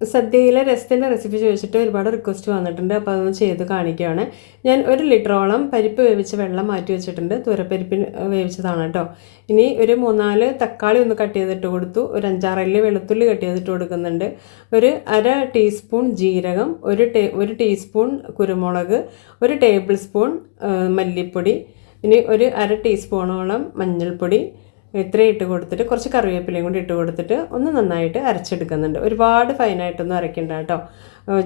സദ്യയിലെ രസത്തിൻ്റെ recipe ചോദിച്ചിട്ട് ഒരുപാട് request വന്നിട്ടുണ്ട്. അപ്പോൾ അതൊന്ന് ചെയ്ത് കാണിക്കുകയാണ്. ഞാൻ 1 ലിറ്ററോളം പരിപ്പ് വേവിച്ച വെള്ളം മാറ്റി വെച്ചിട്ടുണ്ട്. തുവരപ്പരിപ്പിന് വേവിച്ചതാണ് കേട്ടോ. ഇനി ഒരു 3-4 തക്കാളി ഒന്ന് കട്ട് ചെയ്തിട്ട് കൊടുത്തു. ഒരു 5-6 അല്ലി വെളുത്തുള്ളി കട്ട് ചെയ്തിട്ട് കൊടുക്കുന്നുണ്ട്. ഒരു 1/2 ടീസ്പൂൺ ജീരകം, ഒരു ടീസ്പൂൺ കുരുമുളക്, 1 ടേബിൾ സ്പൂൺ മല്ലിപ്പൊടി, ഇനി ഒരു 1/2 ടീസ്പൂണോളം മഞ്ഞൾപ്പൊടി, ഇത്രയും ഇട്ട് കൊടുത്തിട്ട് കുറച്ച് കറിവേപ്പിലയും കൂടി ഇട്ട് കൊടുത്തിട്ട് ഒന്ന് നന്നായിട്ട് അരച്ചെടുക്കുന്നുണ്ട്. ഒരുപാട് ഫൈനായിട്ടൊന്നും അരയ്ക്കണ്ട കേട്ടോ.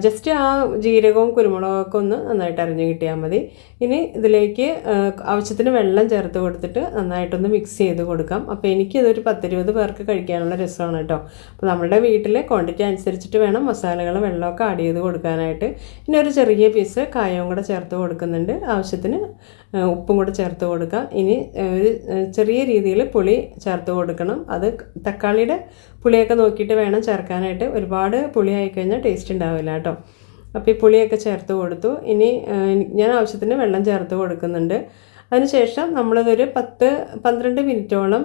ജസ്റ്റ് ആ ജീരകവും കുരുമുളകൊക്കെ ഒന്ന് നന്നായിട്ട് അരിഞ്ഞ് കിട്ടിയാൽ മതി. ഇനി ഇതിലേക്ക് ആവശ്യത്തിന് വെള്ളം ചേർത്ത് കൊടുത്തിട്ട് നന്നായിട്ടൊന്ന് മിക്സ് ചെയ്ത് കൊടുക്കാം. അപ്പോൾ എനിക്കിതൊരു 10-20 പേർക്ക് കഴിക്കാനുള്ള രസമാണ് കേട്ടോ. അപ്പോൾ നമ്മുടെ വീട്ടിലെ ക്വാണ്ടിറ്റി അനുസരിച്ചിട്ട് വേണം മസാലകൾ വെള്ളമൊക്കെ ആഡ് ചെയ്ത് കൊടുക്കാനായിട്ട്. ഇനി ഒരു ചെറിയ പീസ് കായവും കൂടെ ചേർത്ത് കൊടുക്കുന്നുണ്ട്. ആവശ്യത്തിന് ഉപ്പും കൂടെ ചേർത്ത് കൊടുക്കാം. ഇനി ഒരു ചെറിയ രീതിയിൽ പുളി ചേർത്ത് കൊടുക്കണം. അത് തക്കാളിയുടെ പുളിയൊക്കെ നോക്കിയിട്ട് വേണം ചേർക്കാനായിട്ട്. ഒരുപാട് പുളി ആയിക്കഴിഞ്ഞാൽ ടേസ്റ്റ് ഉണ്ടാവില്ല കേട്ടോ. അപ്പോൾ ഈ പുളിയൊക്കെ ചേർത്ത് കൊടുത്തു. ഇനി ഞാൻ ആവശ്യത്തിന് വെള്ളം ചേർത്ത് കൊടുക്കുന്നുണ്ട്. അതിനുശേഷം നമ്മളിതൊരു 10-12 മിനിറ്റോളം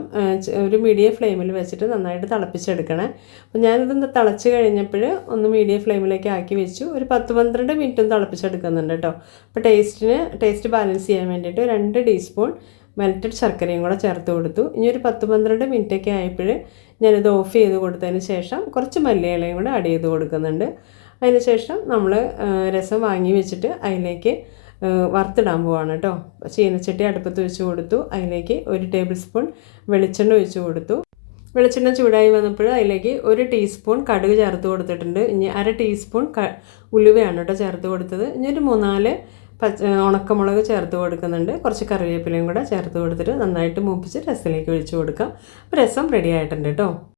ഒരു മീഡിയം ഫ്ലെയിമിൽ വെച്ചിട്ട് നന്നായിട്ട് തിളപ്പിച്ചെടുക്കണേ. അപ്പോൾ ഞാനിത് തിളച്ച് കഴിഞ്ഞപ്പോൾ ഒന്ന് മീഡിയം ഫ്ലെയിമിലേക്ക് ആക്കി വെച്ചു. ഒരു 10-12 മിനിറ്റും തിളപ്പിച്ചെടുക്കുന്നുണ്ട് കേട്ടോ. അപ്പോൾ ടേസ്റ്റ് ബാലൻസ് ചെയ്യാൻ വേണ്ടിയിട്ട് 2 ടീസ്പൂൺ മെൽറ്റഡ് ശർക്കരയും കൂടെ ചേർത്ത് കൊടുത്തു. ഇനി ഒരു 10-12 മിനിറ്റൊക്കെ ആയപ്പോൾ ഞാനിത് ഓഫ് ചെയ്ത് കൊടുത്തതിന് ശേഷം കുറച്ച് മല്ലിയിലയും കൂടെ ആഡ് ചെയ്ത് കൊടുക്കുന്നുണ്ട്. അതിന് ശേഷം നമ്മൾ രസം വാങ്ങി വെച്ചിട്ട് അതിലേക്ക് വറുത്തിടാൻ പോവാണ് കേട്ടോ. ചീനച്ചട്ടി അടുപ്പത്ത് വെച്ച് കൊടുത്തു. അതിലേക്ക് 1 ടേബിൾ സ്പൂൺ വെളിച്ചെണ്ണ ഒഴിച്ച് കൊടുത്തു. വെളിച്ചെണ്ണ ചൂടായി വന്നപ്പോൾ അതിലേക്ക് 1 ടീസ്പൂൺ കടുക് ചേർത്ത് കൊടുത്തിട്ടുണ്ട്. ഇനി 1/2 ടീസ്പൂൺ ഉലുവയാണ് കേട്ടോ ചേർത്ത് കൊടുത്തത്. ഇനി ഒരു 3-4 ഉണക്കമുളക് ചേർത്ത് കൊടുക്കുന്നുണ്ട്. കുറച്ച് കറിവേപ്പിലയും കൂടെ ചേർത്ത് കൊടുത്തിട്ട് നന്നായിട്ട് മൂപ്പിച്ച് രസത്തിലേക്ക് ഒഴിച്ച് കൊടുക്കാം. അപ്പോൾ രസം റെഡി ആയിട്ടുണ്ട് കേട്ടോ.